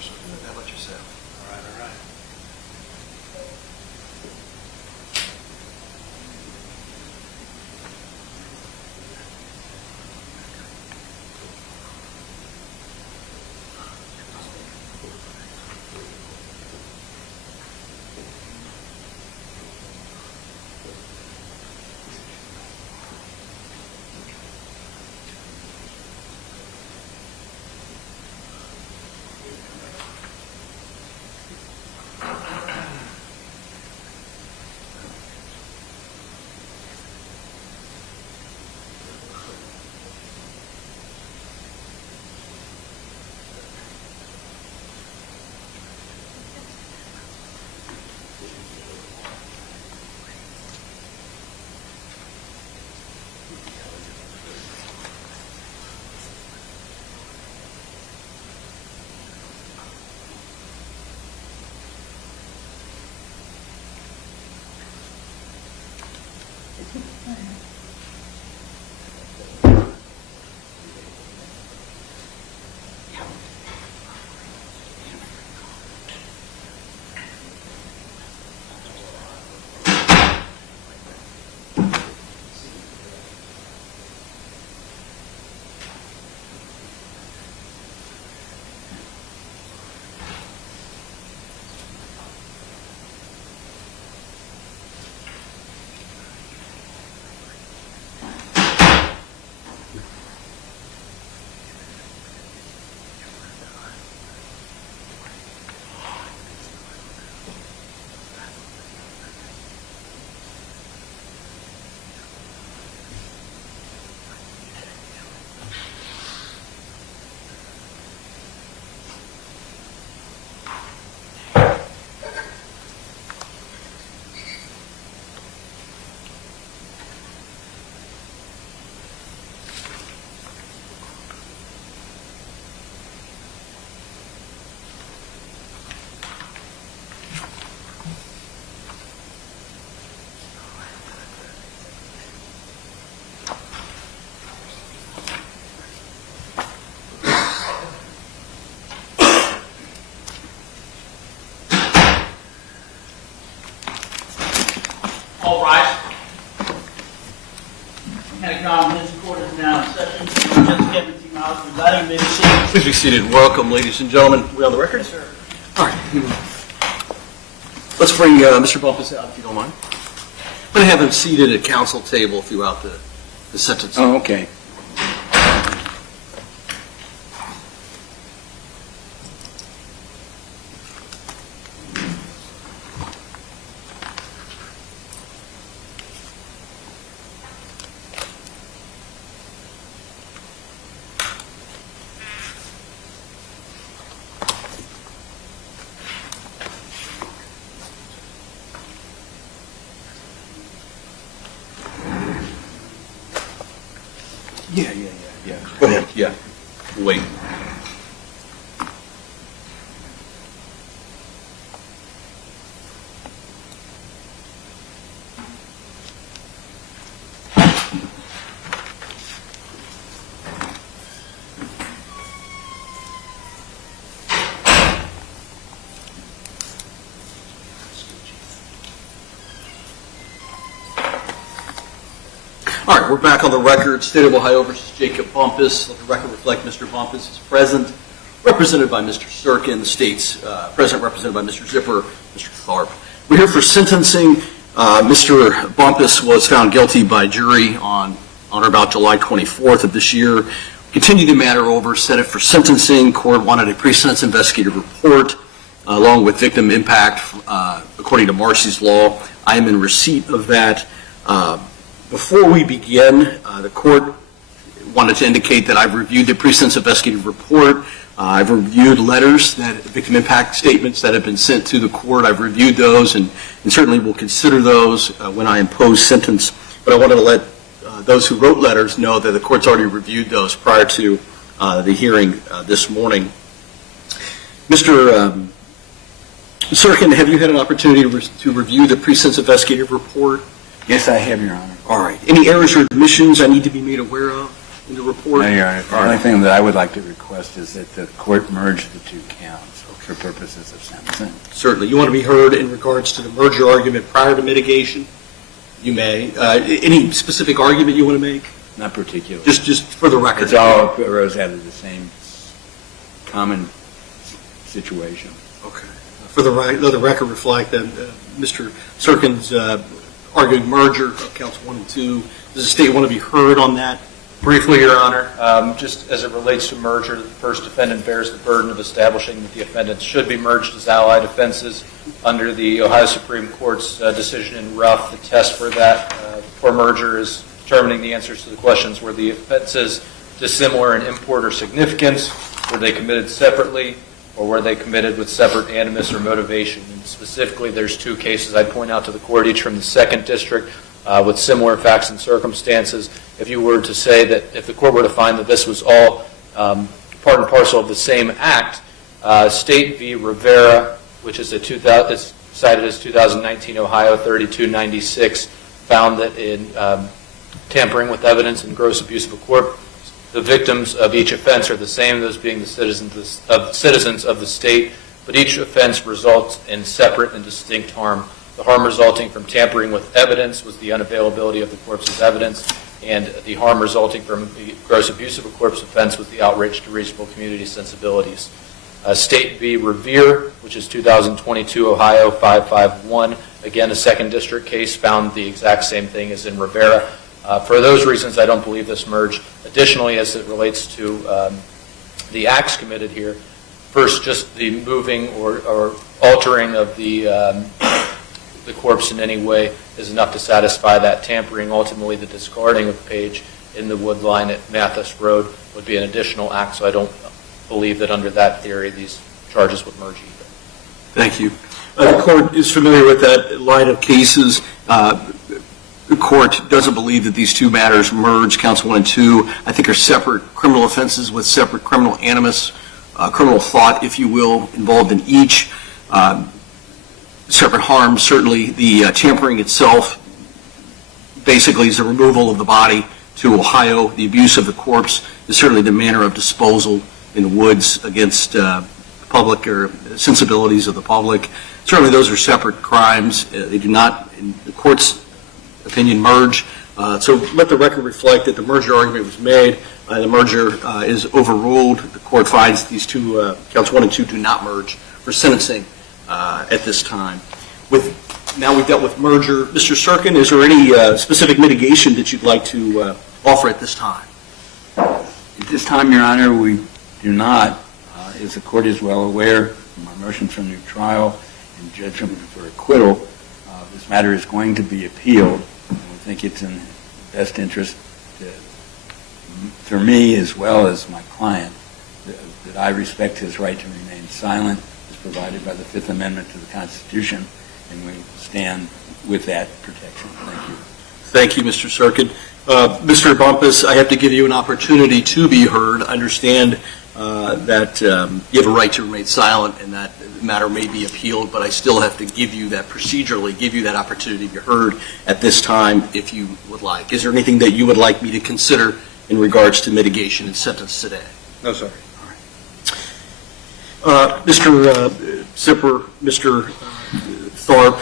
so how about yourself? All right, all right. All right. County Comprehensive Court is now in session. Judge Kevin T. Miles presiding. May be seated. Please be seated. Welcome, ladies and gentlemen. We on the record? Yes, sir. All right. Let's bring Mr. Bumpass out, if you don't mind. I'm going to have him seated at council table throughout the sentence. Oh, okay. Yeah. Go ahead. Yeah. Wait. All right, we're back on the record. State of Ohio versus Jacob Bumpass. Let the record reflect Mr. Bumpass is present, represented by Mr. Sturkin. The state's present, represented by Mr. Zipper, Mr. Tharp. We're here for sentencing. Mr. Bumpass was found guilty by jury on or about July 24th of this year. Continued the matter over, set it for sentencing. Court wanted a pre-sentence investigative report along with victim impact according to Marcy's law. I am in receipt of that. Before we begin, the court wanted to indicate that I've reviewed the pre-sentence investigative report. I've reviewed letters, victim impact statements that have been sent to the court. I've reviewed those and certainly will consider those when I impose sentence. But I wanted to let those who wrote letters know that the court's already reviewed those prior to the hearing this morning. Mr. Sturkin, have you had an opportunity to review the pre-sentence investigative report? Yes, I have, Your Honor. All right. Any errors or omissions I need to be made aware of? in the report? No, Your Honor. The only thing that I would like to request is that the court merge the two counts for purposes of sentencing. Certainly. You want to be heard in regards to the merger argument prior to mitigation? You may. Any specific argument you want to make? Not particularly. Just for the record. It's all arose out of the same common situation. Okay. For the record, reflect that Mr. Serkin's arguing merger of counts 1 and 2. Does the state want to be heard on that? Briefly, Your Honor, just as it relates to merger, the first defendant bears the burden of establishing that the offendants should be merged as allied offenses under the Ohio Supreme Court's decision in Ruff. The test for that, for merger, is determining the answers to the questions: were the offenses dissimilar in import or significance, were they committed separately, or were they committed with separate animus or motivation? And specifically, there's two cases I'd point out to the court, each from the 2nd District, with similar facts and circumstances. If you were to say that, if the court were to find that this was all part and parcel of the same act, State v. Rivera, which is is cited as 2019 Ohio 3296, found that in tampering with evidence and gross abuse of a court, the victims of each offense are the same, those being the citizens of the state, but each offense results in separate and distinct harm. The harm resulting from tampering with evidence was the unavailability of the corpse's evidence, and the harm resulting from the gross abuse of a corpse offense was the outrage to reasonable community sensibilities. State v. Revere, which is 2022 Ohio 551, again a 2nd District case, found the exact same thing as in Rivera. For those reasons, I don't believe this merged. Additionally, as it relates to the acts committed here, first, just the moving or altering of the corpse in any way is enough to satisfy that tampering. Ultimately, the discarding of Paige in the wood line at Mathis Road would be an additional act, so I don't believe that under that theory these charges would merge either. Thank you. The court is familiar with that line of cases. The court doesn't believe that these two matters merge. Counts 1 and 2, I think, are separate criminal offenses with separate criminal animus, criminal thought, if you will, involved in each. Separate harms. Certainly, the tampering itself basically is the removal of the body to Ohio. The abuse of the corpse is certainly the manner of disposal in the woods against public or sensibilities of the public. Certainly, those are separate crimes. They do not, in the court's opinion, merge. So let the record reflect that the merger argument was made. The merger is overruled. The court finds these two, counts 1 and 2, do not merge for sentencing at this time. Now we've dealt with merger. Mr. Serkin, is there any specific mitigation that you'd like to offer at this time? At this time, Your Honor, we do not. As the court is well aware, from our motion for new trial and judgment for acquittal, this matter is going to be appealed. And we think it's in the best interest for me as well as my client that I respect his right to remain silent as provided by the Fifth Amendment to the Constitution, and we stand with that protection. Thank you. Thank you, Mr. Serkin. Mr. Bumpass, I have to give you an opportunity to be heard. I understand that you have a right to remain silent and that the matter may be appealed, but I still have to give you that procedurally, give you that opportunity to be heard at this time if you would like. Is there anything that you would like me to consider in regards to mitigation and sentence today? No, sir. Mr. Zipper, Mr. Thorpe,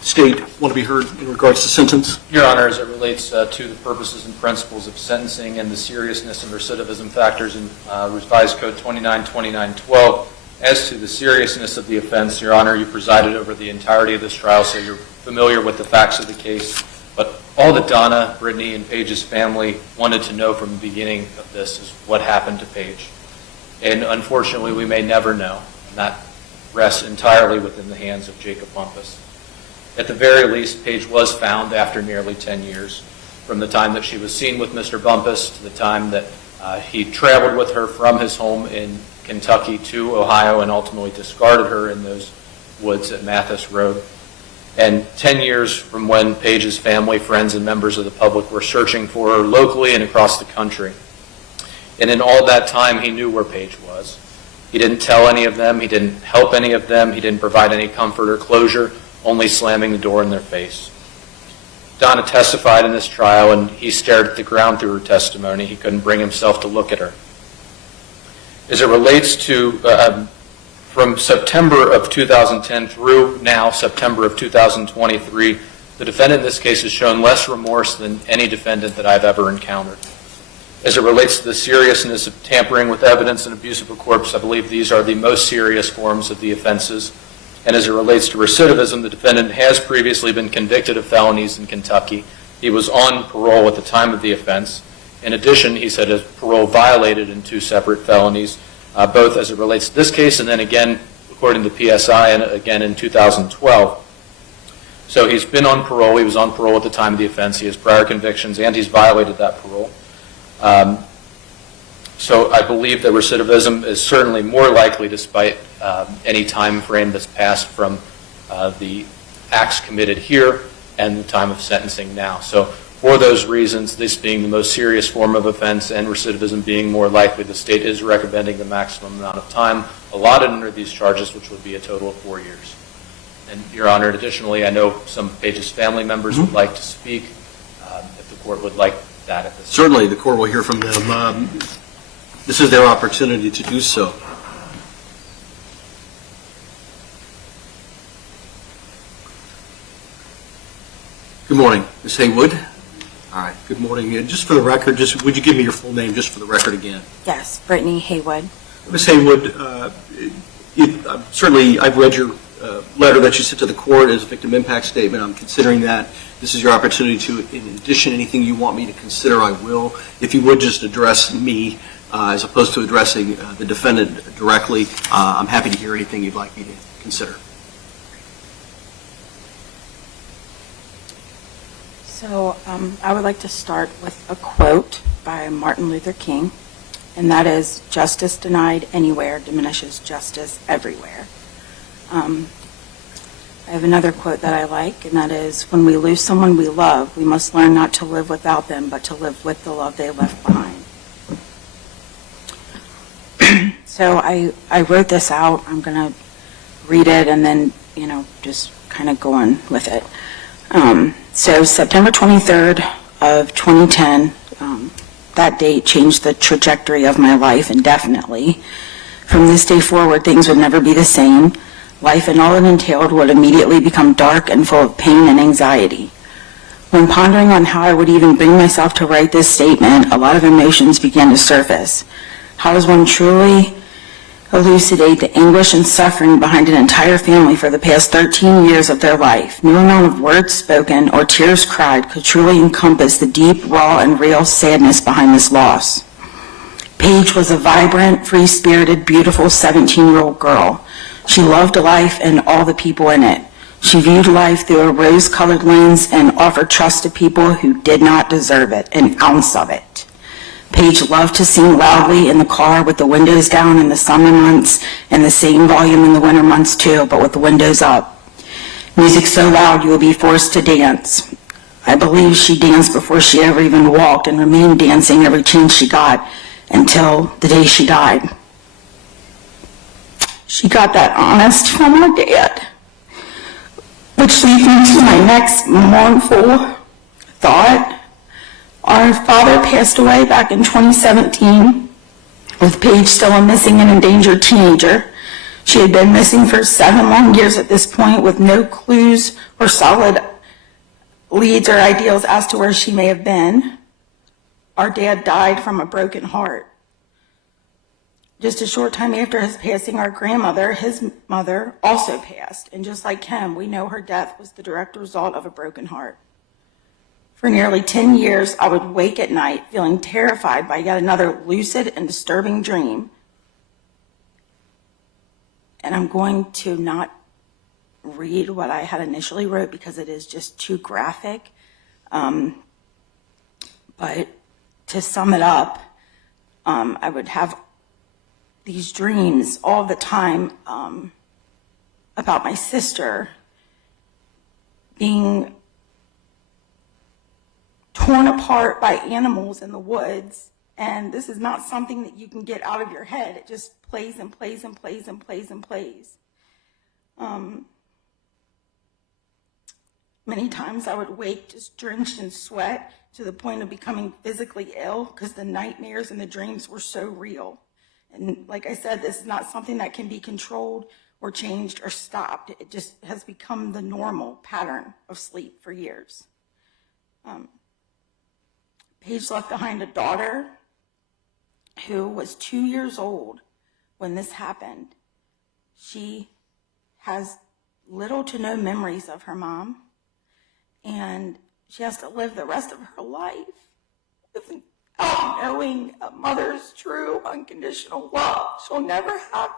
State, want to be heard in regards to sentence? Your Honor, as it relates to the purposes and principles of sentencing and the seriousness and recidivism factors in Revised Code 292912, as to the seriousness of the offense, Your Honor, you presided over the entirety of this trial, so you're familiar with the facts of the case. But all that Donna, Brittany, and Paige's family wanted to know from the beginning of this is what happened to Paige. And unfortunately, we may never know. And that rests entirely within the hands of Jacob Bumpass. At the very least, Paige was found after nearly 10 years, from the time that she was seen with Mr. Bumpass to the time that he traveled with her from his home in Kentucky to Ohio and ultimately discarded her in those woods at Mathis Road. And 10 years from when Paige's family, friends, and members of the public were searching for her locally and across the country. And in all that time, he knew where Paige was. He didn't tell any of them. He didn't help any of them. He didn't provide any comfort or closure, only slamming the door in their face. Donna testified in this trial, and he stared at the ground through her testimony. He couldn't bring himself to look at her. As it relates to from September of 2010 through now, September of 2023, the defendant in this case has shown less remorse than any defendant that I've ever encountered. As it relates to the seriousness of tampering with evidence and abuse of a corpse, I believe these are the most serious forms of the offenses. And as it relates to recidivism, the defendant has previously been convicted of felonies in Kentucky. He was on parole at the time of the offense. In addition, he's had his parole violated in 2 separate felonies, both as it relates to this case and then again, according to PSI, and again in 2012. So he's been on parole. He was on parole at the time of the offense. He has prior convictions, and he's violated that parole. So I believe that recidivism is certainly more likely despite any time frame that's passed from the acts committed here and the time of sentencing now. So for those reasons, this being the most serious form of offense and recidivism being more likely, the state is recommending the maximum amount of time allotted under these charges, which would be a total of 4 years. And, Your Honor, additionally, I know some of Paige's family members would like to speak. If the court would like that at this time. Certainly, the court will hear from them. This is their opportunity to do so. Good morning. Ms. Haywood? All right. Good morning. Just for the record, would you give me your full name just for the record again? Yes, Brittany Haywood. Ms. Haywood, certainly I've read your letter that you sent to the court as a victim impact statement. I'm considering that. This is your opportunity to, in addition, anything you want me to consider, I will. If you would just address me as opposed to addressing the defendant directly, I'm happy to hear anything you'd like me to consider. So I would like to start with a quote by Martin Luther King, and that is, "Justice denied anywhere diminishes justice everywhere." I have another quote that I like, and that is, "When we lose someone we love, we must learn not to live without them, but to live with the love they left behind." So I wrote this out. I'm going to read it and then, just kind of go on with it. So September 23rd of 2010, that date changed the trajectory of my life indefinitely. From this day forward, things would never be the same. Life and all it entailed would immediately become dark and full of pain and anxiety. When pondering on how I would even bring myself to write this statement, a lot of emotions began to surface. How does one truly elucidate the anguish and suffering behind an entire family for the past 13 years of their life? No amount of words spoken or tears cried could truly encompass the deep, raw, and real sadness behind this loss. Paige was a vibrant, free-spirited, beautiful 17-year-old girl. She loved life and all the people in it. She viewed life through a rose-colored lens and offered trust to people who did not deserve it, an ounce of it. Paige loved to sing loudly in the car with the windows down in the summer months and the same volume in the winter months too, but with the windows up. Music so loud you will be forced to dance. I believe she danced before she ever even walked and remained dancing every chance she got until the day she died. She got that honest from her dad, which leads me to my next mournful thought. Our father passed away back in 2017, with Paige still a missing and endangered teenager. She had been missing for 7 long years at this point, with no clues or solid leads or ideals as to where she may have been. Our dad died from a broken heart. Just a short time after his passing, our grandmother, his mother, also passed. And just like him, we know her death was the direct result of a broken heart. For nearly 10 years, I would wake at night feeling terrified by yet another lucid and disturbing dream. And I'm going to not read what I had initially wrote because it is just too graphic. But to sum it up, I would have these dreams all the time about my sister being torn apart by animals in the woods. And this is not something that you can get out of your head. It just plays and plays and plays and plays and plays. Many times I would wake just drenched in sweat to the point of becoming physically ill because the nightmares and the dreams were so real. And like I said, this is not something that can be controlled or changed or stopped. It just has become the normal pattern of sleep for years. Paige left behind a daughter who was 2 years old when this happened. She has little to no memories of her mom, and she has to live the rest of her life without knowing a mother's true unconditional love. She'll never have.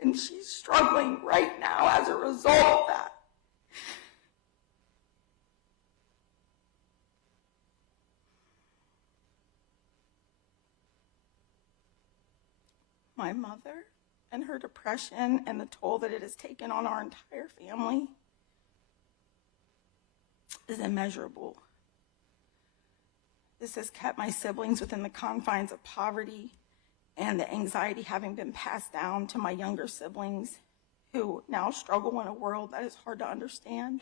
And she's struggling right now as a result of that. My mother and her depression and the toll that it has taken on our entire family is immeasurable. This has kept my siblings within the confines of poverty and the anxiety having been passed down to my younger siblings who now struggle in a world that is hard to understand.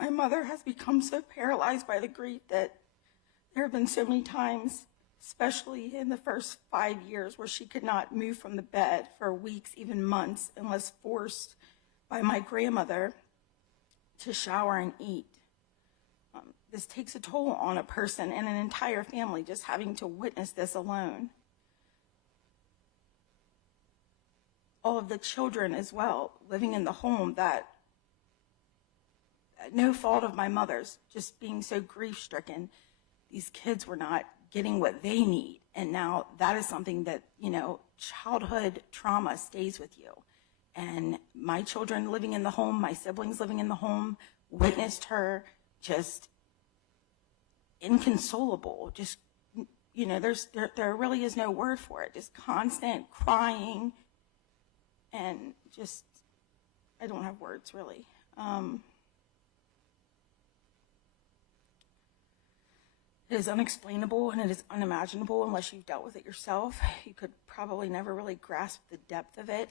My mother has become so paralyzed by the grief that there have been so many times, especially in the first 5 years, where she could not move from the bed for weeks, even months, unless forced by my grandmother to shower and eat. This takes a toll on a person and an entire family just having to witness this alone. All of the children as well, living in the home that, no fault of my mother's, just being so grief-stricken, these kids were not getting what they need. And now that is something that, childhood trauma stays with you. And my children living in the home, my siblings living in the home, witnessed her just inconsolable, just, there really is no word for it, just constant crying and just, I don't have words really. It is unexplainable and it is unimaginable unless you've dealt with it yourself. You could probably never really grasp the depth of it.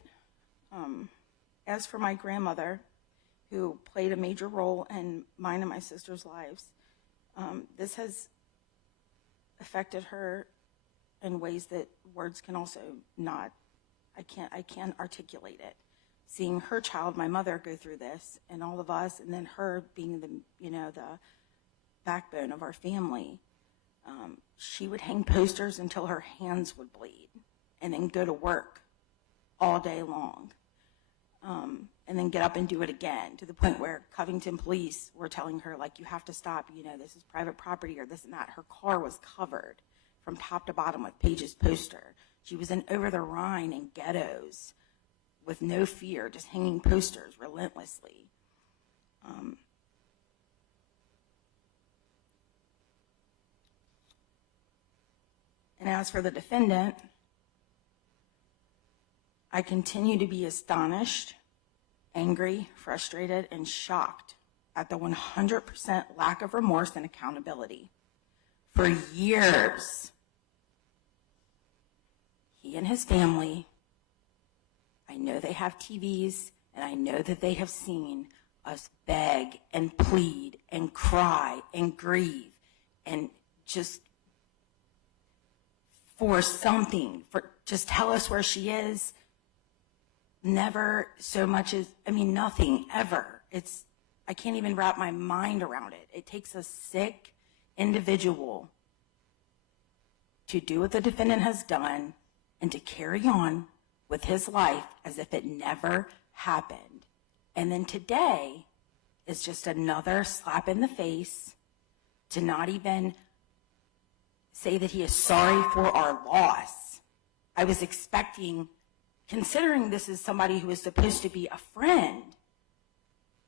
As for my grandmother, who played a major role in mine and my sister's lives, this has affected her in ways that words can also not, I can't articulate it. Seeing her child, my mother, go through this, and all of us, and then her being the backbone of our family. She would hang posters until her hands would bleed and then go to work all day long. And then get up and do it again, to the point where Covington police were telling her, like, you have to stop, this is private property or this and that. Her car was covered from top to bottom with Paige's poster. She was in over the Rhine in ghettos with no fear, just hanging posters relentlessly. And as for the defendant, I continue to be astonished, angry, frustrated, and shocked at the 100% lack of remorse and accountability. For years, he and his family, I know they have TVs, and I know that they have seen us beg and plead and cry and grieve and just for something, just tell us where she is. Never so much as, nothing ever. I can't even wrap my mind around it. It takes a sick individual to do what the defendant has done and to carry on with his life as if it never happened. And then today is just another slap in the face to not even say that he is sorry for our loss. I was expecting, considering this is somebody who is supposed to be a friend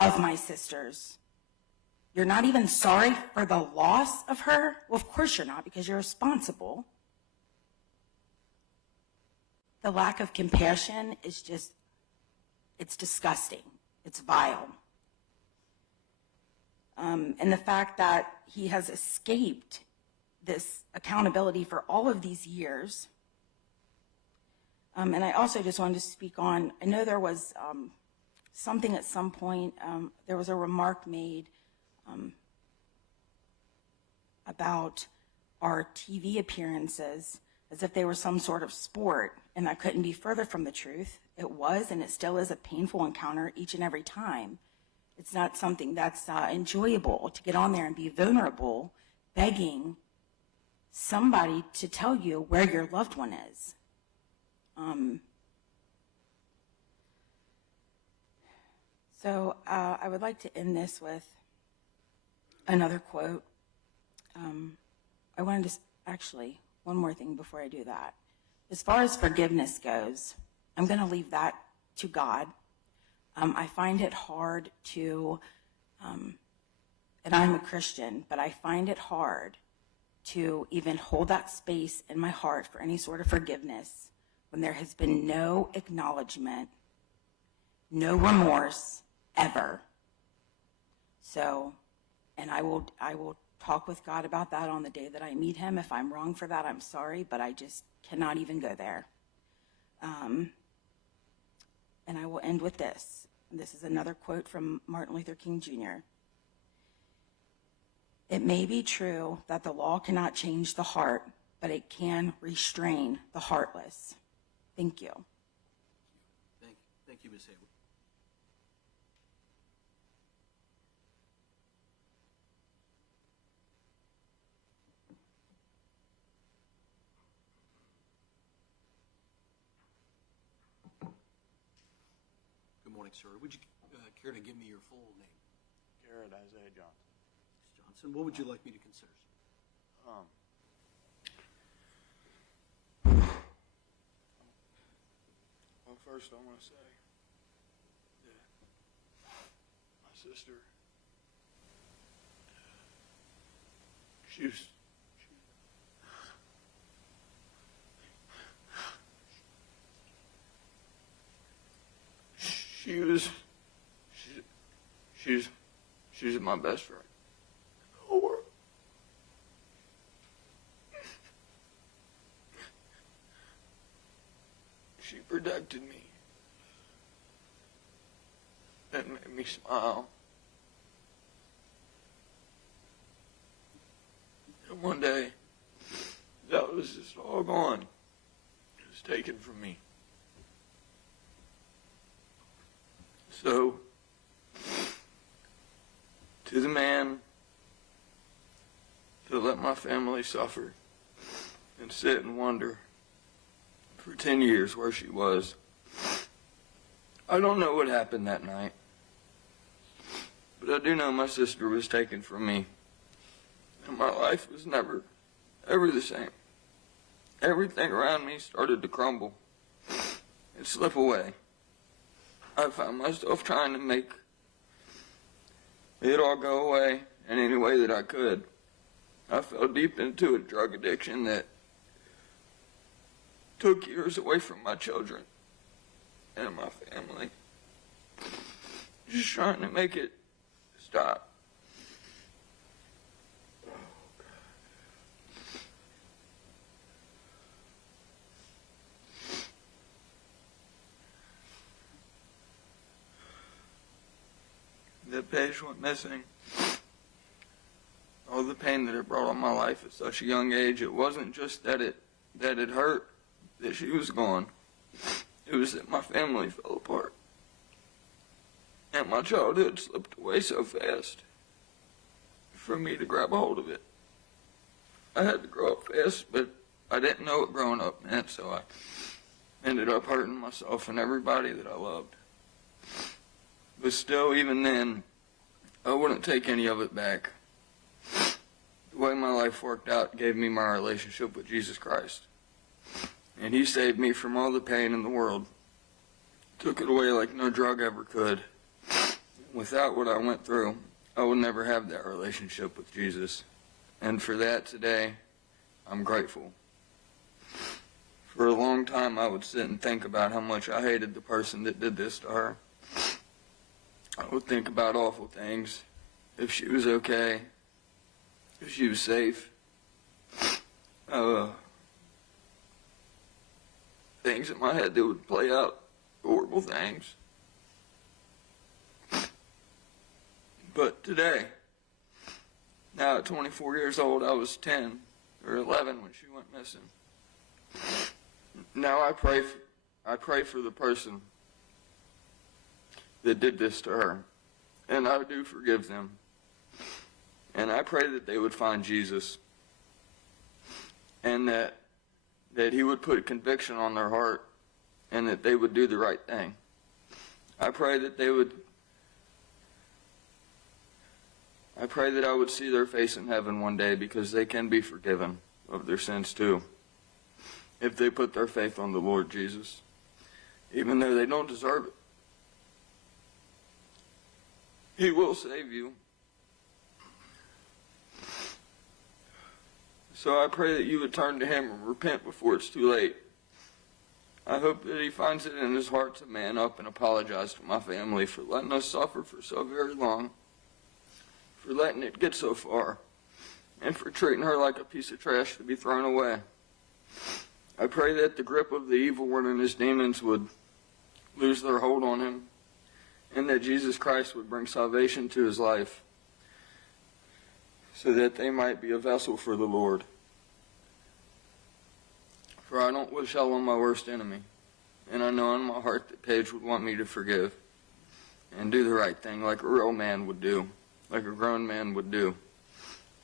of my sister's, you're not even sorry for the loss of her? Well, of course you're not, because you're responsible. The lack of compassion is just, it's disgusting. It's vile. And the fact that he has escaped this accountability for all of these years. And I also just wanted to speak on, I know there was something at some point, there was a remark made about our TV appearances as if they were some sort of sport, and that couldn't be further from the truth. It was, and it still is, a painful encounter each and every time. It's not something that's enjoyable to get on there and be vulnerable, begging somebody to tell you where your loved one is. So I would like to end this with another quote. I wanted to, actually, one more thing before I do that. As far as forgiveness goes, I'm going to leave that to God. I find it hard to, and I'm a Christian, but I find it hard to even hold that space in my heart for any sort of forgiveness when there has been no acknowledgement, no remorse, ever. So, and I will talk with God about that on the day that I meet him. If I'm wrong for that, I'm sorry, but I just cannot even go there. And I will end with this. This is another quote from Martin Luther King Jr. It may be true that the law cannot change the heart, but it can restrain the heartless. Thank you. Thank you, Ms. Hayward. Good morning, sir. Would you care to give me your full name? Garrett Isaiah Johnson. Ms. Johnson, what would you like me to consider, sir? Well, first I want to say that my sister, she she's my best friend in the whole world. She protected me and made me smile. And one day, that was just all gone. It was taken from me. So, to the man that let my family suffer and sit and wonder for 10 years where she was, I don't know what happened that night, but I do know my sister was taken from me, and my life was never, ever the same. Everything around me started to crumble and slip away. I found myself trying to make it all go away in any way that I could. I fell deep into a drug addiction that took years away from my children and my family. Just trying to make it stop. That Paige went missing. All the pain that it brought on my life at such a young age, it wasn't just that it hurt that she was gone. It was that my family fell apart. And my childhood slipped away so fast for me to grab a hold of it. I had to grow up fast, but I didn't know what growing up meant, so I ended up hurting myself and everybody that I loved. But still, even then, I wouldn't take any of it back. The way my life worked out gave me my relationship with Jesus Christ. And he saved me from all the pain in the world. Took it away like no drug ever could. Without what I went through, I would never have that relationship with Jesus. And for that today, I'm grateful. For a long time, I would sit and think about how much I hated the person that did this to her. I would think about awful things. If she was okay. If she was safe. Things in my head that would play out. Horrible things. But today, now at 24 years old, I was 10 or 11 when she went missing. Now I pray for the person that did this to her, and I do forgive them. And I pray that they would find Jesus, and that he would put conviction on their heart, and that they would do the right thing. I pray that I would see their face in heaven one day, because they can be forgiven of their sins too, if they put their faith on the Lord Jesus, even though they don't deserve it. He will save you. So I pray that you would turn to Him and repent before it's too late. I hope that He finds it in His heart to man up and apologize to my family for letting us suffer for so very long, for letting it get so far, and for treating her like a piece of trash to be thrown away. I pray that the grip of the evil one and his demons would lose their hold on him, and that Jesus Christ would bring salvation to his life, so that they might be a vessel for the Lord. For I don't wish hell on my worst enemy, and I know in my heart that Paige would want me to forgive and do the right thing like a real man would do, like a grown man would do.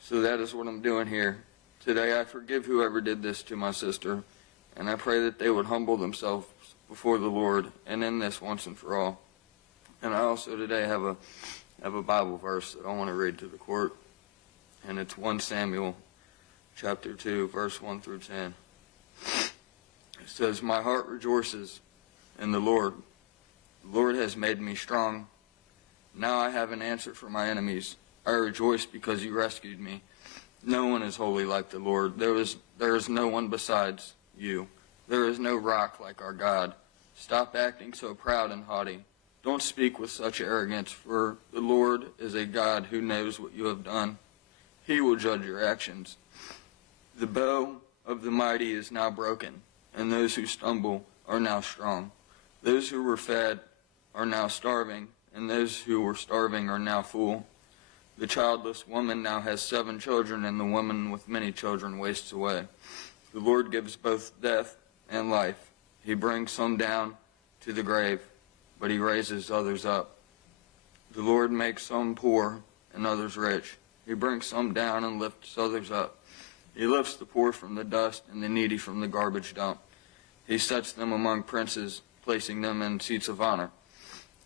So that is what I'm doing here. Today I forgive whoever did this to my sister, and I pray that they would humble themselves before the Lord and end this once and for all. And I also today have a Bible verse that I want to read to the court, and it's 1 Samuel chapter 2, verse 1 through 10. It says, "My heart rejoices in the Lord. The Lord has made me strong. Now I have an answer for my enemies. I rejoice because you rescued me. No one is holy like the Lord. There is no one besides you. There is no rock like our God. Stop acting so proud and haughty. Don't speak with such arrogance, for the Lord is a God who knows what you have done. He will judge your actions. The bow of the mighty is now broken, and those who stumble are now strong. Those who were fed are now starving, and those who were starving are now full. The childless woman now has 7 children, and the woman with many children wastes away. The Lord gives both death and life. He brings some down to the grave, but He raises others up. The Lord makes some poor and others rich. He brings some down and lifts others up. He lifts the poor from the dust and the needy from the garbage dump. He sets them among princes, placing them in seats of honor.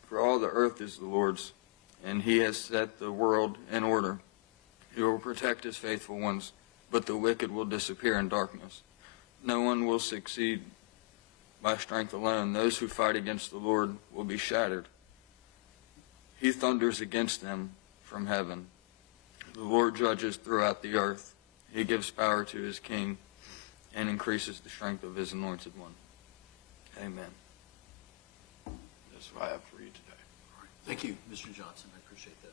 For all the earth is the Lord's, and He has set the world in order. He will protect His faithful ones, but the wicked will disappear in darkness. No one will succeed by strength alone. Those who fight against the Lord will be shattered. He thunders against them from heaven. The Lord judges throughout the earth. He gives power to His king and increases the strength of His anointed one. Amen. That's what I have for you today. All right. Thank you, Mr. Johnson. I appreciate that.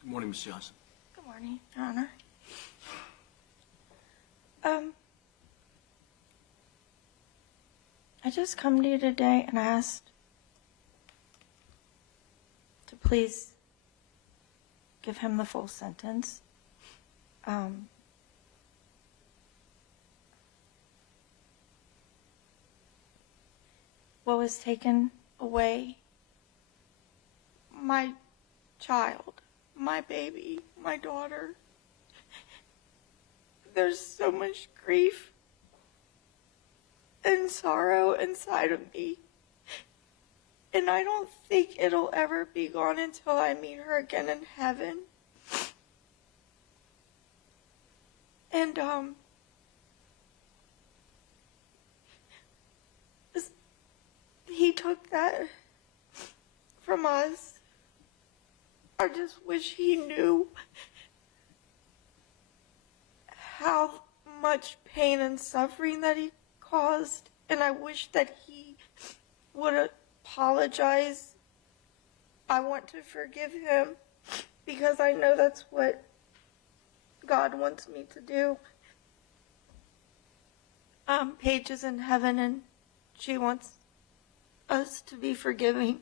Good morning, Ms. Johnson. Good morning, Your Honor. I just come to you today and asked to please give him the full sentence. What was taken away, my child, my baby, my daughter. There's so much grief and sorrow inside of me. And I don't think it'll ever be gone until I meet her again in heaven. And, he took that from us. I just wish he knew how much pain and suffering that he caused, and I wish that he would apologize. I want to forgive him because I know that's what God wants me to do. Paige is in heaven and she wants us to be forgiving.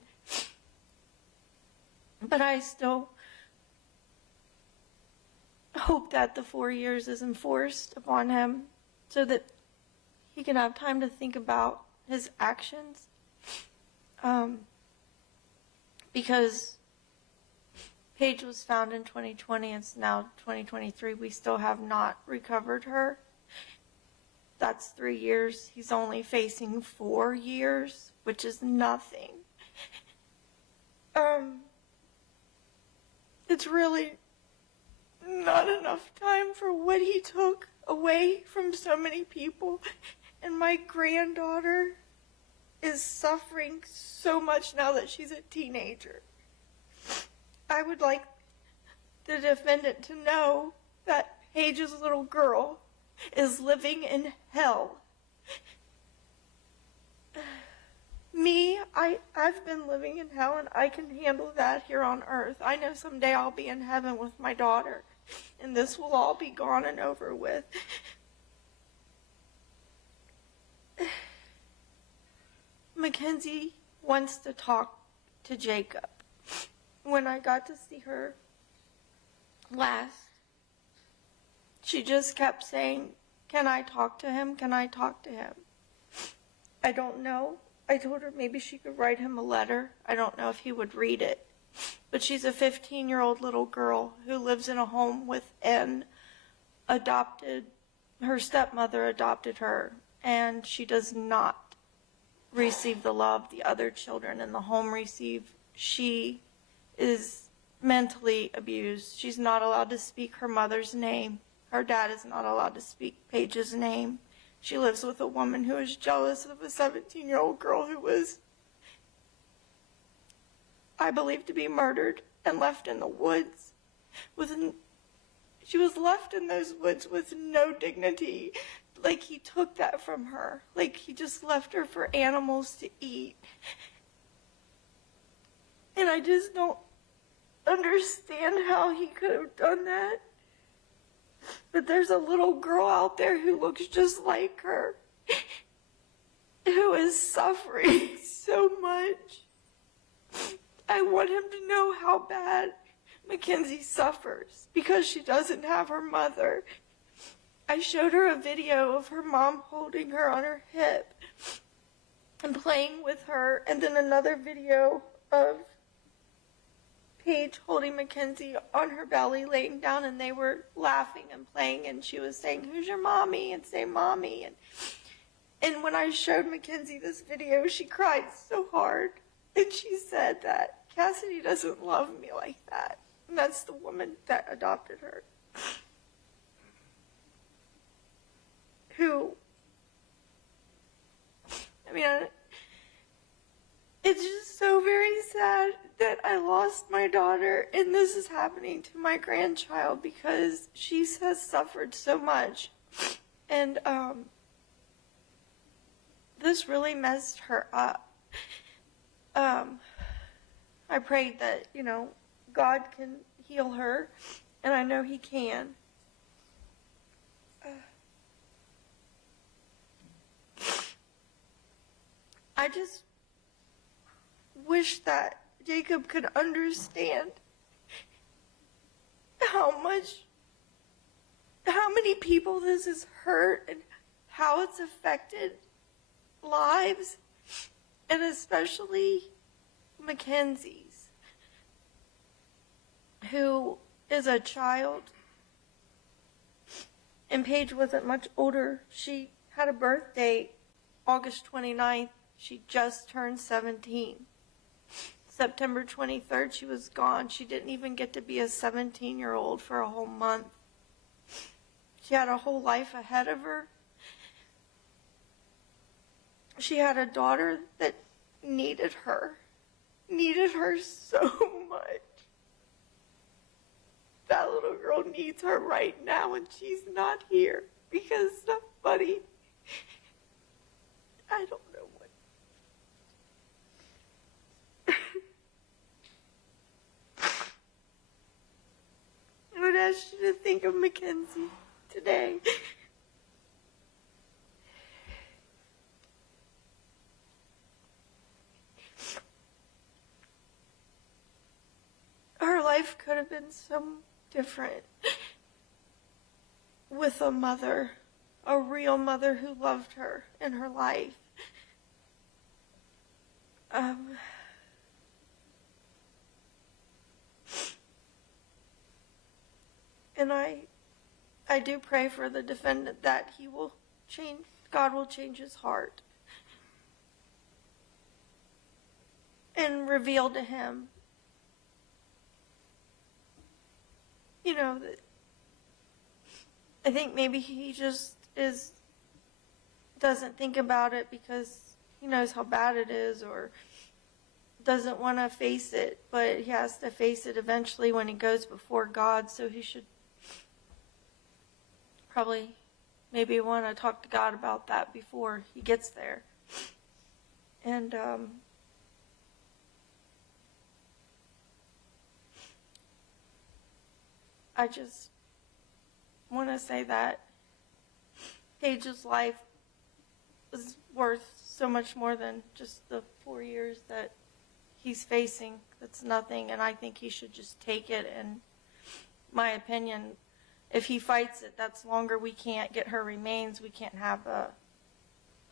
But I still hope that the 4 years is enforced upon him so that he can have time to think about his actions. Because Paige was found in 2020, it's now 2023. We still have not recovered her. That's 3 years. He's only facing 4 years, which is nothing. It's really not enough time for what he took away from so many people. And my granddaughter is suffering so much now that she's a teenager. I would like the defendant to know that Paige's little girl is living in hell. Me, I've been living in hell and I can handle that here on earth. I know someday I'll be in heaven with my daughter and this will all be gone and over with. Mackenzie wants to talk to Jacob. When I got to see her last, she just kept saying, "Can I talk to him? Can I talk to him?" I don't know. I told her maybe she could write him a letter. I don't know if he would read it. But she's a 15-year-old little girl who lives in a home with her stepmother adopted her, and she does not receive the love the other children in the home receive. She is mentally abused. She's not allowed to speak her mother's name. Her dad is not allowed to speak Paige's name. She lives with a woman who is jealous of a 17-year-old girl who was, I believe, to be murdered and left in the woods. She was left in those woods with no dignity. Like he took that from her. Like he just left her for animals to eat. And I just don't understand how he could have done that. But there's a little girl out there who looks just like her, who is suffering so much. I want him to know how bad Mackenzie suffers because she doesn't have her mother. I showed her a video of her mom holding her on her hip and playing with her, and then another video of Paige holding Mackenzie on her belly, laying down, and they were laughing and playing, and she was saying, "Who's your mommy?" and say, "Mommy." And when I showed Mackenzie this video, she cried so hard, and she said that Cassidy doesn't love me like that. And that's the woman that adopted her. It's just so very sad that I lost my daughter, and this is happening to my grandchild because she has suffered so much. And this really messed her up. I prayed that, God can heal her, and I know He can. I just wish that Jacob could understand how many people this has hurt and how it's affected lives, and especially Mackenzie's, who is a child. And Paige wasn't much older. She had a birthday August 29th. She just turned 17. September 23rd, she was gone. She didn't even get to be a 17-year-old for a whole month. She had a whole life ahead of her. She had a daughter that needed her so much. That little girl needs her right now, and she's not here because somebody, I don't know what. ask you to think of Mackenzie today. Her life could have been so different with a mother, a real mother who loved her in her life. And I do pray for the defendant that he will change, God will change his heart and reveal to him, you know, that I think maybe he just doesn't think about it because he knows how bad it is, or doesn't want to face it, but he has to face it eventually when he goes before God, so he should probably maybe want to talk to God about that before he gets there. And I just want to say that Paige's life is worth so much more than just the 4 years that he's facing. That's nothing, and I think he should just take it. And my opinion, if he fights it, that's longer. We can't get her remains. We can't have a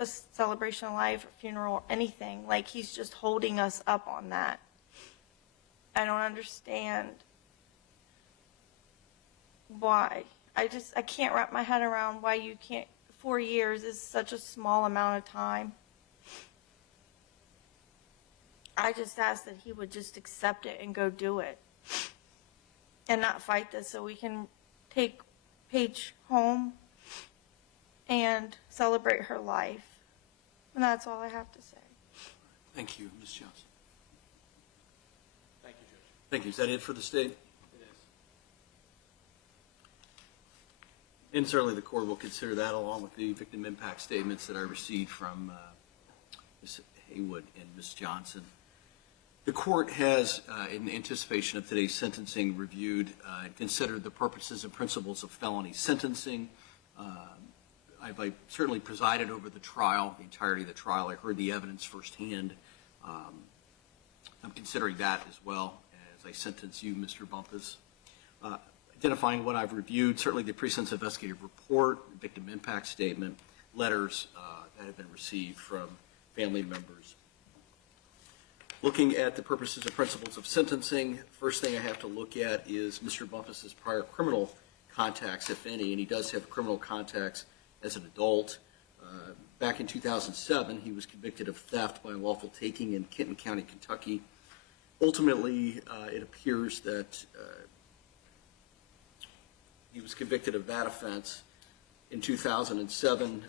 celebration of life or funeral or anything. Like, he's just holding us up on that. I don't understand why. I can't wrap my head around why you can't. 4 years is such a small amount of time. I just ask that he would just accept it and go do it and not fight this, so we can take Paige home and celebrate her life. And that's all I have to say. Thank you, Ms. Johnson. Thank you, Judge. Thank you. Is that it for the state? It is. And certainly the court will consider that, along with the victim impact statements that I received from Ms. Haywood and Ms. Johnson. The court has, in anticipation of today's sentencing, reviewed and considered the purposes and principles of felony sentencing. I certainly presided over the trial, the entirety of the trial. I heard the evidence firsthand. I'm considering that as well as I sentence you, Mr. Bumpass. Identifying what I've reviewed, certainly the pre-sentence investigative report, victim impact statement, letters that have been received from family members. Looking at the purposes and principles of sentencing, first thing I have to look at is Mr. Bumpass's prior criminal contacts, if any, and he does have criminal contacts as an adult. Back in 2007, he was convicted of theft by unlawful taking in Kenton County, Kentucky. Ultimately, it appears that he was convicted of that offense in 2007.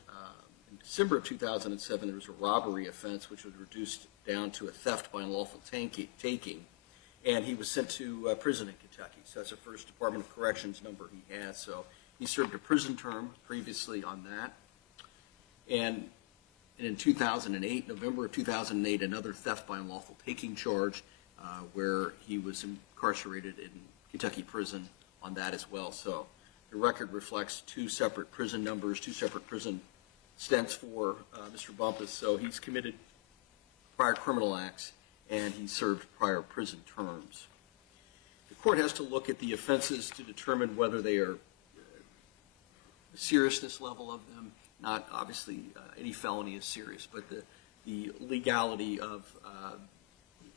In December of 2007, there was a robbery offense, which was reduced down to a theft by unlawful taking, and he was sent to prison in Kentucky. So that's the first Department of Corrections number he has. So he served a prison term previously on that. And in 2008, November of 2008, another theft by unlawful taking charge, where he was incarcerated in Kentucky prison on that as well. So the record reflects two separate prison numbers, two separate prison stints for Mr. Bumpass. So he's committed prior criminal acts and he served prior prison terms. The court has to look at the offenses to determine whether they are the seriousness level of them. Not obviously any felony is serious, but the legality of,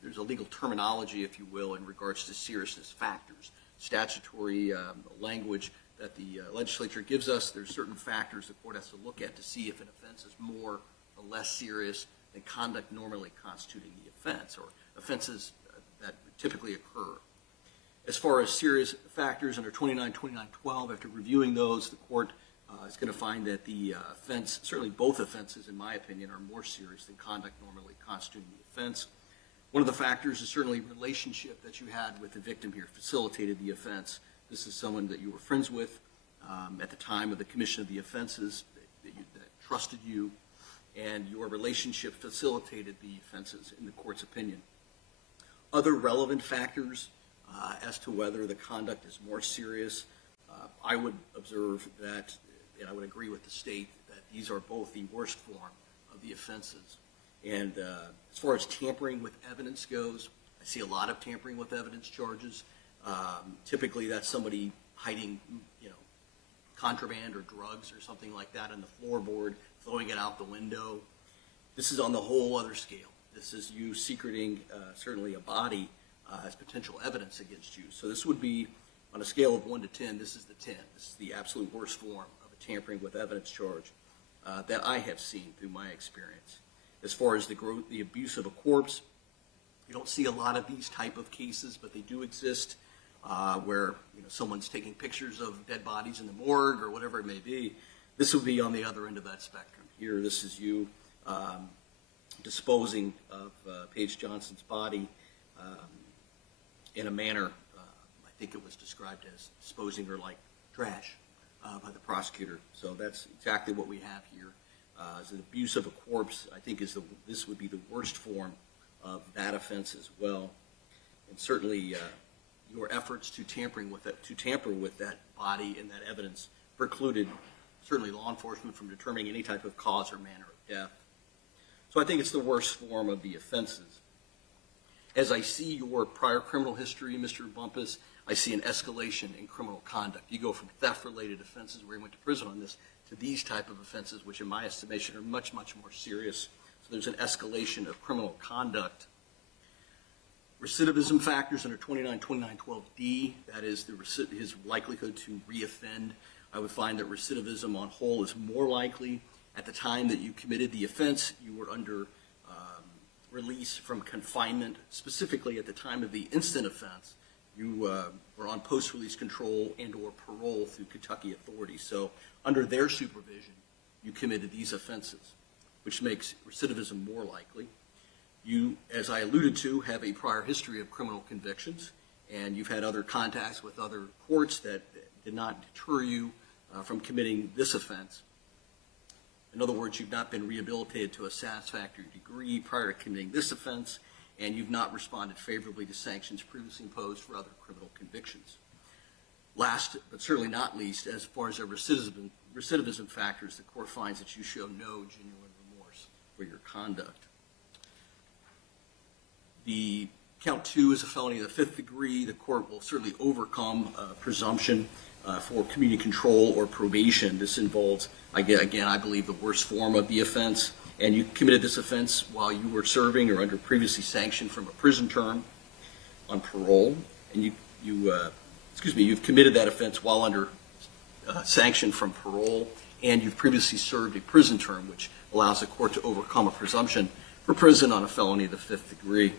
there's a legal terminology, if you will, in regards to seriousness factors. Statutory language that the legislature gives us, there's certain factors the court has to look at to see if an offense is more or less serious than conduct normally constituting the offense, or offenses that typically occur. As far as serious factors under 29-29-12, after reviewing those, the court is going to find that the offense, certainly both offenses, in my opinion, are more serious than conduct normally constituting the offense. One of the factors is certainly relationship that you had with the victim here facilitated the offense. This is someone that you were friends with at the time of the commission of the offenses, that trusted you, and your relationship facilitated the offenses in the court's opinion. Other relevant factors as to whether the conduct is more serious I would observe that, and I would agree with the state, that these are both the worst form of the offenses. And as far as tampering with evidence goes, I see a lot of tampering with evidence charges. Typically, that's somebody hiding, contraband or drugs or something like that on the floorboard, throwing it out the window. This is on the whole other scale. This is you secreting certainly a body as potential evidence against you. So this would be, on a scale of 1 to 10, this is the 10. This is the absolute worst form of a tampering with evidence charge that I have seen through my experience. As far as the abuse of a corpse, you don't see a lot of these type of cases, but they do exist where someone's taking pictures of dead bodies in the morgue or whatever it may be. This would be on the other end of that spectrum. Here, this is you disposing of Paige Johnson's body in a manner, I think it was described as disposing her like trash by the prosecutor. So that's exactly what we have here. As an abuse of a corpse, I think this would be the worst form of that offense as well. And certainly your efforts to tamper with that body and that evidence precluded certainly law enforcement from determining any type of cause or manner of death. So I think it's the worst form of the offenses. As I see your prior criminal history, Mr. Bumpass, I see an escalation in criminal conduct. You go from theft-related offenses where you went to prison on this to these type of offenses, which in my estimation are much, much more serious. So there's an escalation of criminal conduct. Recidivism factors under 2912D, that is his likelihood to reoffend. I would find that recidivism on whole is more likely at the time that you committed the offense. You were under release from confinement, specifically at the time of the instant offense. You were on post-release control and or parole through Kentucky authorities. So under their supervision, you committed these offenses, which makes recidivism more likely. You, as I alluded to, have a prior history of criminal convictions, and you've had other contacts with other courts that did not deter you from committing this offense. In other words, you've not been rehabilitated to a satisfactory degree prior to committing this offense, and you've not responded favorably to sanctions previously imposed for other criminal convictions. Last, but certainly not least, as far as the recidivism factors, the court finds that you show no genuine remorse for your conduct. The count 2 is a felony of the 5th degree. The court will certainly overcome presumption for community control or probation. This involves, again, I believe, the worst form of the offense. And you committed this offense while you were serving or under previously sanctioned from a prison term on parole. And you've committed that offense while under sanction from parole, and you've previously served a prison term, which allows the court to overcome a presumption for prison on a felony of the 5th degree.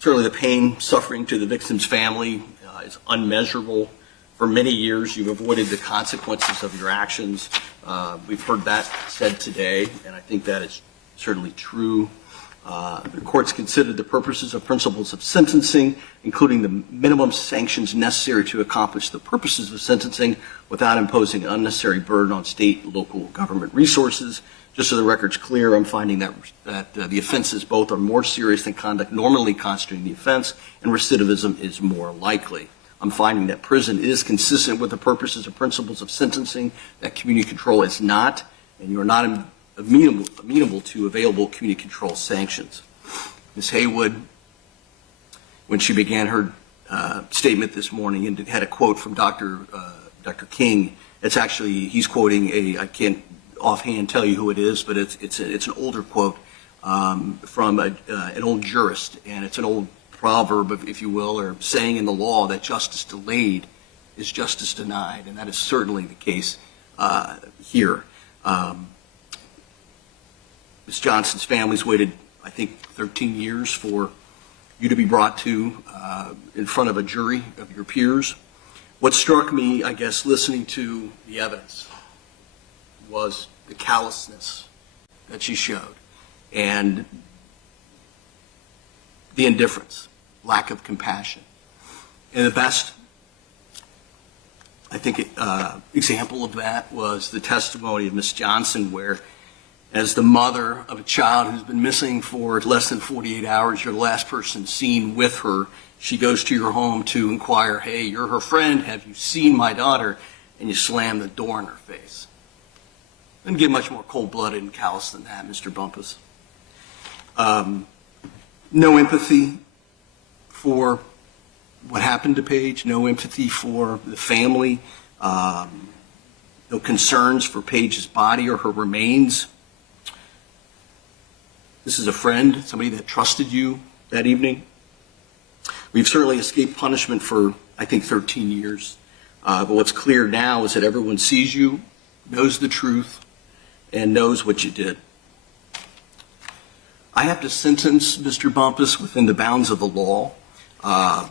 Certainly the pain, suffering to the victim's family is unmeasurable. For many years, you've avoided the consequences of your actions. We've heard that said today, and I think that is certainly true. The courts considered the purposes of principles of sentencing, including the minimum sanctions necessary to accomplish the purposes of sentencing without imposing an unnecessary burden on state and local government resources. Just so the record's clear, I'm finding that the offenses both are more serious than conduct normally constituting the offense, and recidivism is more likely. I'm finding that prison is consistent with the purposes of principles of sentencing, that community control is not, and you are not amenable to available community control sanctions. Ms. Haywood, when she began her statement this morning, and had a quote from Dr. King. It's actually, he's quoting I can't offhand tell you who it is, but it's an older quote from an old jurist, and it's an old proverb, if you will, or saying in the law that justice delayed is justice denied, and that is certainly the case here. Ms. Johnson's family's waited, I think, 13 years for you to be brought to in front of a jury of your peers. What struck me, I guess, listening to the evidence was the callousness that she showed and the indifference, lack of compassion. And the best, I think, example of that was the testimony of Ms. Johnson, where As the mother of a child who's been missing for less than 48 hours, you're the last person seen with her. She goes to your home to inquire, hey, you're her friend, have you seen my daughter? And you slam the door in her face. Doesn't get much more cold-blooded and callous than that, Mr. Bumpass. No empathy for what happened to Paige, no empathy for the family, no concerns for Paige's body or her remains. This is a friend, somebody that trusted you that evening. We've certainly escaped punishment for, I think, 13 years. But what's clear now is that everyone sees you, knows the truth, and knows what you did. I have to sentence Mr. Bumpass within the bounds of the law. The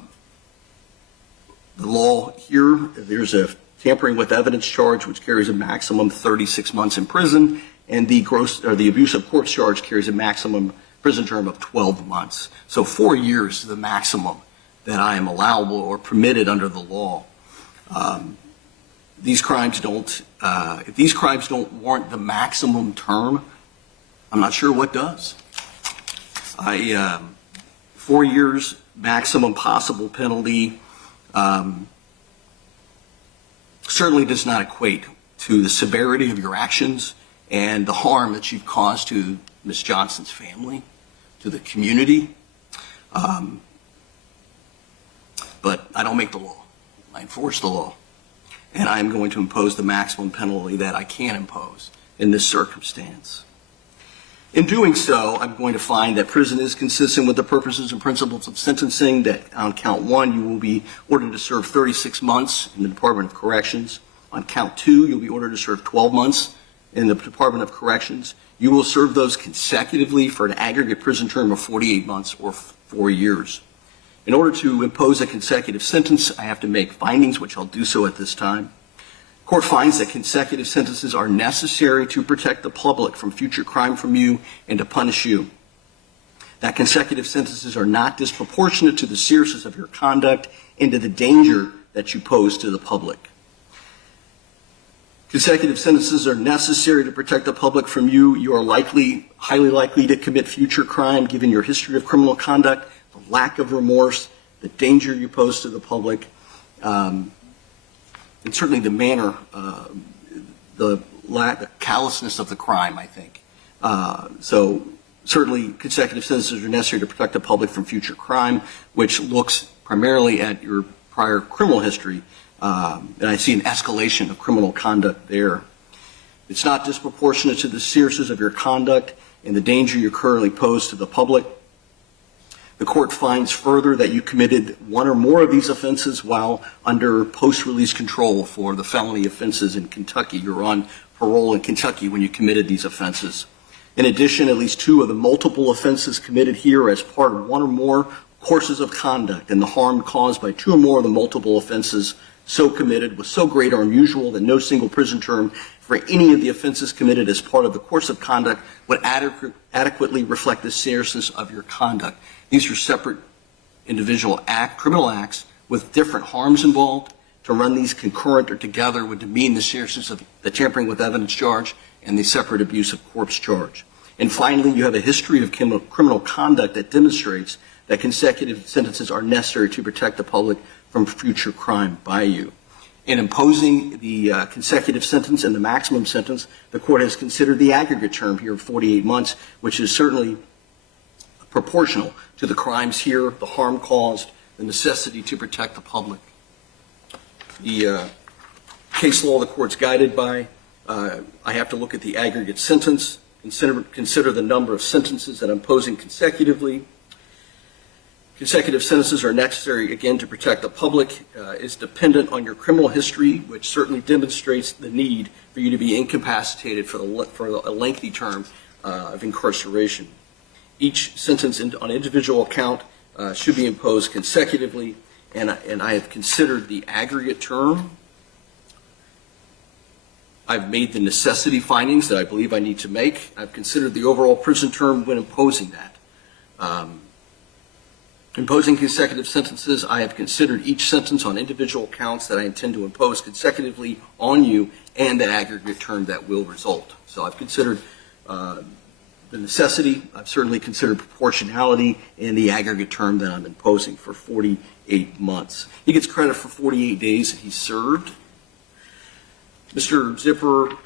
law here, there's a tampering with evidence charge, which carries a maximum 36 months in prison, and the abuse of corpse charge carries a maximum prison term of 12 months. So 4 years is the maximum that I am allowable or permitted under the law. These crimes don't, if these crimes don't warrant the maximum term, I'm not sure what does. 4 years maximum possible penalty certainly does not equate to the severity of your actions and the harm that you've caused to Ms. Johnson's family, to the community. But I don't make the law. I enforce the law. And I'm going to impose the maximum penalty that I can impose in this circumstance. In doing so, I'm going to find that prison is consistent with the purposes and principles of sentencing, that on count 1, you will be ordered to serve 36 months in the Department of Corrections. On count 2, you'll be ordered to serve 12 months in the Department of Corrections. You will serve those consecutively for an aggregate prison term of 48 months or 4 years. In order to impose a consecutive sentence, I have to make findings, which I'll do so at this time. Court finds that consecutive sentences are necessary to protect the public from future crime from you and to punish you. That consecutive sentences are not disproportionate to the seriousness of your conduct and to the danger that you pose to the public. Consecutive sentences are necessary to protect the public from you. You are highly likely to commit future crime given your history of criminal conduct, the lack of remorse, the danger you pose to the public, and certainly the manner, the callousness of the crime, I think. So certainly consecutive sentences are necessary to protect the public from future crime, which looks primarily at your prior criminal history, and I see an escalation of criminal conduct there. It's not disproportionate to the seriousness of your conduct and the danger you currently pose to the public. The court finds further that you committed one or more of these offenses while under post-release control for the felony offenses in Kentucky. You're on parole in Kentucky when you committed these offenses. In addition, at least 2 of the multiple offenses committed here as part of one or more courses of conduct, and the harm caused by 2 or more of the multiple offenses so committed was so great or unusual that no single prison term for any of the offenses committed as part of the course of conduct would adequately reflect the seriousness of your conduct. These are separate individual criminal acts with different harms involved. To run these concurrent or together would demean the seriousness of the tampering with evidence charge and the separate abuse of corpse charge. And finally, you have a history of criminal conduct that demonstrates that consecutive sentences are necessary to protect the public from future crime by you. In imposing the consecutive sentence and the maximum sentence, the court has considered the aggregate term here of 48 months, which is certainly proportional to the crimes here, the harm caused, the necessity to protect the public. The case law the court's guided by, I have to look at the aggregate sentence, consider the number of sentences that I'm imposing consecutively. Consecutive sentences are necessary, again, to protect the public. It's dependent on your criminal history, which certainly demonstrates the need for you to be incapacitated for a lengthy term of incarceration. Each sentence on individual account should be imposed consecutively, and I have considered the aggregate term. I've made the necessity findings that I believe I need to make. I've considered the overall prison term when imposing that. Imposing consecutive sentences, I have considered each sentence on individual counts that I intend to impose consecutively on you and the aggregate term that will result. So I've considered the necessity, I've certainly considered proportionality and the aggregate term that I'm imposing for 48 months. He gets credit for 48 days that he served. Mr. Zipper,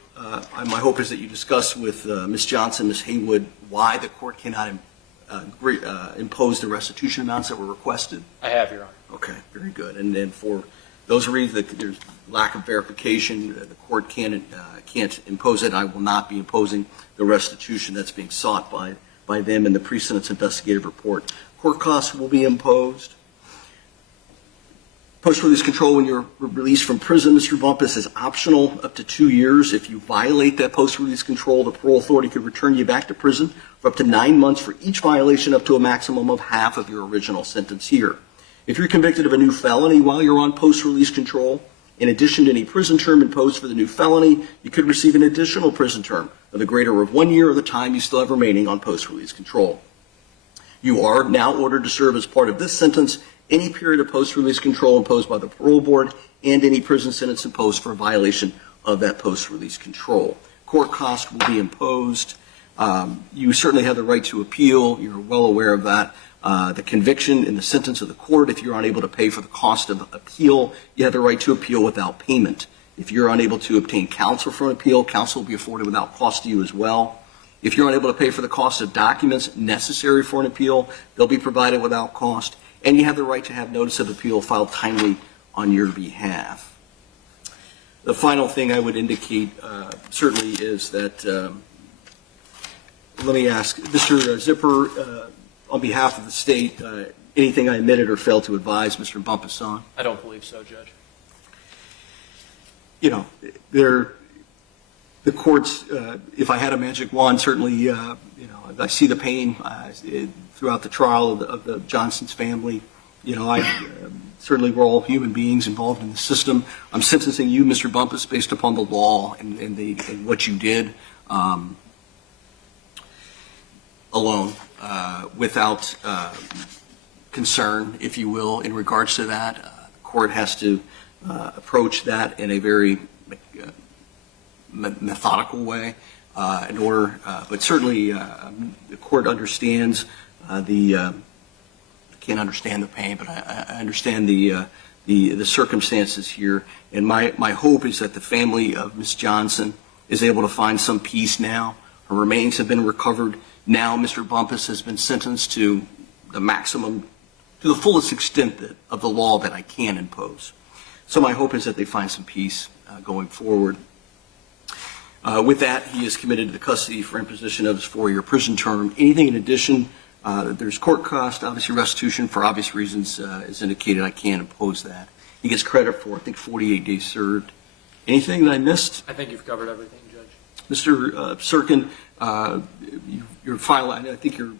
my hope is that you discuss with Ms. Johnson, Ms. Haywood, why the court cannot impose the restitution amounts that were requested. I have, Your Honor. Okay, very good. And then for those reasons, that there's lack of verification, the court can't impose it. I will not be imposing the restitution that's being sought by them in the pre-sentence investigative report. Court costs will be imposed. Post-release control when you're released from prison, Mr. Bumpass, is optional up to 2 years. If you violate that post-release control, the parole authority could return you back to prison for up to 9 months for each violation, up to a maximum of half of your original sentence here. If you're convicted of a new felony while you're on post-release control, in addition to any prison term imposed for the new felony, you could receive an additional prison term of the greater of 1 year of the time you still have remaining on post-release control. You are now ordered to serve as part of this sentence any period of post-release control imposed by the parole board and any prison sentence imposed for a violation of that post-release control. Court cost will be imposed. You certainly have the right to appeal. You're well aware of that. The conviction and the sentence of the court, if you're unable to pay for the cost of appeal, you have the right to appeal without payment. If you're unable to obtain counsel for an appeal, counsel will be afforded without cost to you as well. If you're unable to pay for the cost of documents necessary for an appeal, they'll be provided without cost. And you have the right to have notice of appeal filed timely on your behalf. The final thing I would indicate certainly is that, let me ask, Mr. Zipper, on behalf of the state, anything I omitted or failed to advise Mr. Bumpass on? I don't believe so, Judge. You know, the courts, if I had a magic wand, certainly, you know, I see the pain throughout the trial of the Johnson's family. You know, certainly we're all human beings involved in the system. I'm sentencing you, Mr. Bumpass, based upon the law and what you did alone, without concern, if you will, in regards to that. The court has to approach that in a very methodical way in order, but certainly the court understands I can't understand the pain, but I understand the circumstances here. And my hope is that the family of Ms. Johnson is able to find some peace now. Her remains have been recovered. Now Mr. Bumpass has been sentenced to the maximum, to the fullest extent of the law that I can impose. So my hope is that they find some peace going forward. With that, he is committed to the custody for imposition of his 4-year prison term. Anything in addition, there's court cost, obviously restitution for obvious reasons is indicated. I can't impose that. He gets credit for, I think, 48 days served. Anything that I missed? I think you've covered everything, Judge. Mr. Serkin, you're filing, I think you're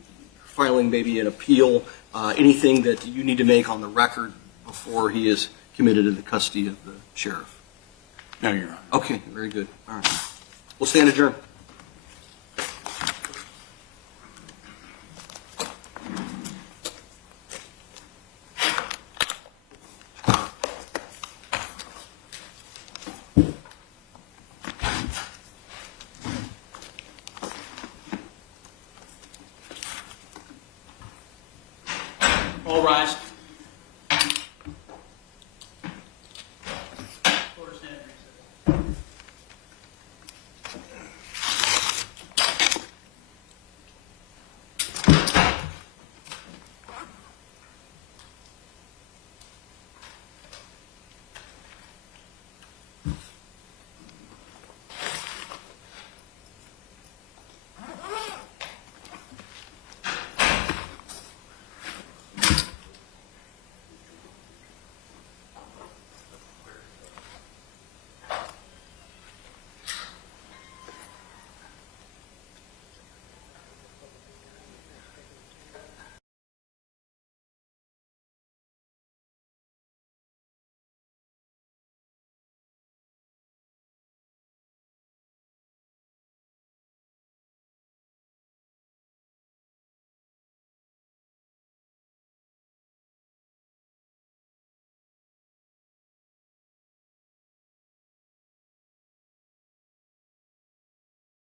filing maybe an appeal. Anything that you need to make on the record before he is committed to the custody of the sheriff? No, Your Honor. Okay, very good. All right. We'll stand adjourned. All rise.